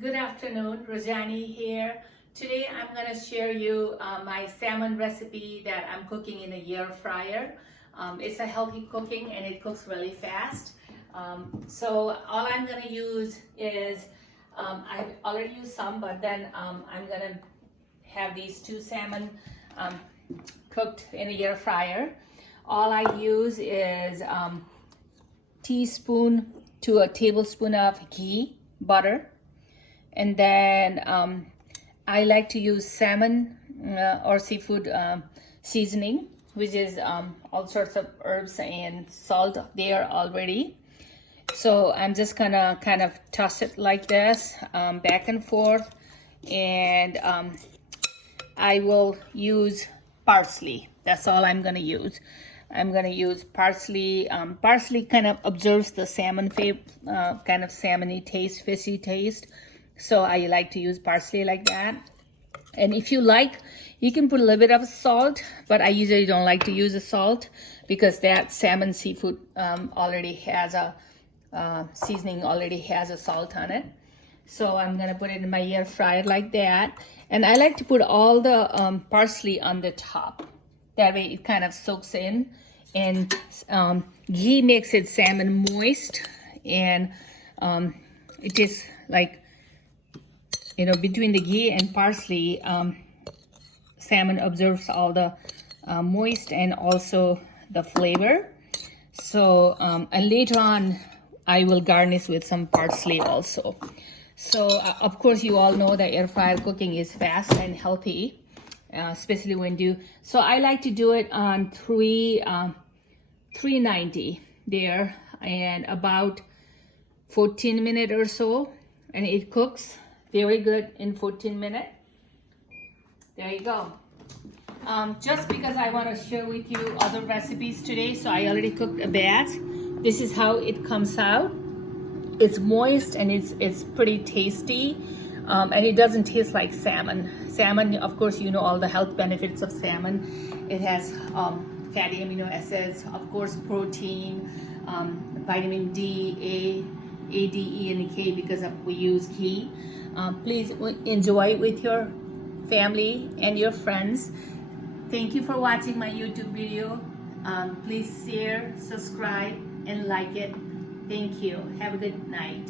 Good afternoon, Rajani here. Today I'm going to share you my salmon recipe that I'm cooking in a air fryer. It's a healthy cooking and it cooks really fast. So all I'm going to use is, I've already used some, but then I'm going to have these two salmon cooked in a air fryer. All I use is teaspoon to a tablespoon of ghee, butter. And then I like to use salmon or seafood seasoning, which is all sorts of herbs and salt there already. So I'm just gonna kind of toss it like this, back and forth. And I will use parsley. That's all I'm gonna use. I'm gonna use parsley. Parsley kind of absorbs the salmon kind of salmony taste, fishy taste. So I like to use parsley like that. And if you like, you can put a little bit of salt, but I usually don't like to use the salt because that salmon seafood already has a seasoning, already has a salt on it. So I'm gonna put it in my air fryer like that. And I like to put all the parsley on the top. That way it kind of soaks in. And ghee makes it salmon moist. And it is like, you know, between the ghee and parsley, salmon absorbs all the moist and also the flavor. So, and later on, I will garnish with some parsley also. So, of course, you all know that air fryer cooking is fast and healthy, especially when you. So I like to do it on 390 there, and about 14 minutes or so, and it cooks very good in 14 minutes. There you go. Just because I want to share with you other recipes today, so I already cooked a batch. This is how it comes out. It's moist and it's pretty tasty, and it doesn't taste like salmon. Salmon, of course, you know all the health benefits of salmon. It has fatty amino acids, of course, protein, vitamin D, A, D, E, and K because we use ghee. Please enjoy it with your family and your friends. Thank you for watching my YouTube video. Please share, subscribe, and like it. Thank you. Have a good night.